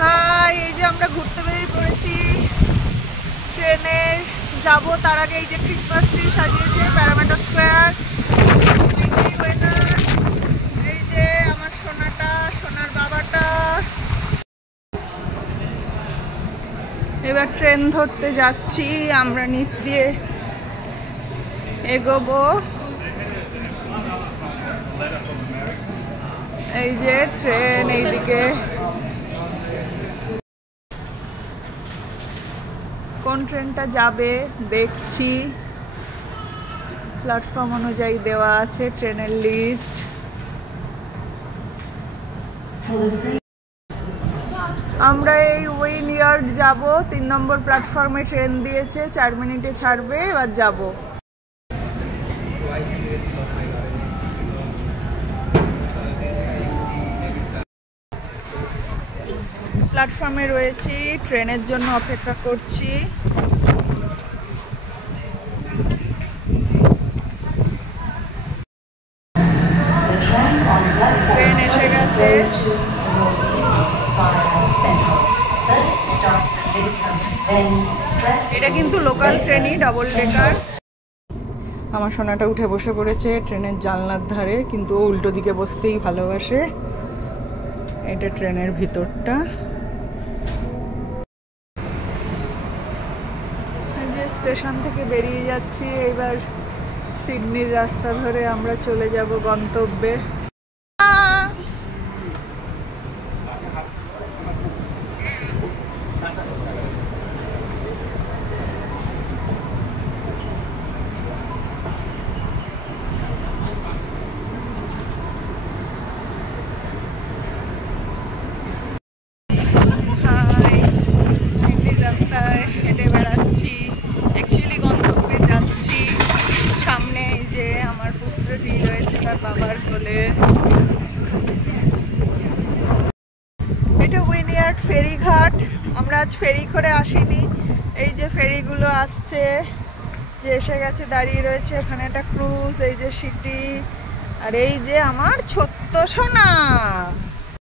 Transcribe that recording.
High, এই যে আমরা ঘুরতে বেরিয়ে পড়েছি। ট্রেনে যাবো তার আগে এই যে ক্রিসমাস ট্রি সাজিয়েছে প্যারামেডো স্কোয়ার। এই যে আমার সোনাটা, সোনার বাবাটা। এবার ট্রেন ধরতে যাচ্ছি, আমরা নিচ দিয়ে এগোবো। এই যে ট্রেন এইদিকে, কোন ট্রেনটা যাবে দেখছি। প্ল্যাটফর্ম অনুযায়ী দেওয়া আছে ট্রেনের লিস্ট। আমরা এই উইনিয়ার্ড যাব, 3 নম্বর প্ল্যাটফর্মে ট্রেন দিয়েছে, 4 মিনিটে ছাড়বে, এবার যাব। প্ল্যাটফর্মে রয়েছি, ট্রেনের জন্য অপেক্ষা করছি। ট্রেন এসে গেছে। এটা কিন্তু লোকাল ট্রেনই, ডাবল ডেকার। আমার সোনাটা উঠে বসে পড়েছে ট্রেনের জানলার ধারে, কিন্তু ও উল্টো দিকে বসতেই ভালোবাসে। এটা ট্রেনের ভিতরটা। স্টেশন থেকে বেরিয়ে যাচ্ছি, এবার সিডনির রাস্তা ধরে আমরা চলে যাব গন্তব্যে। বাবার কোলে। এটা উইনিয়ার্ড ফেরিঘাট। আমরা আজ ফেরি করে আসিনি, এই যে ফেরিগুলো আসছে, যে এসে গেছে, দাঁড়িয়ে রয়েছে। এখানে একটা ক্রুজ, এই যে সিটি, আর এই যে আমার ছোট্ট সোনা।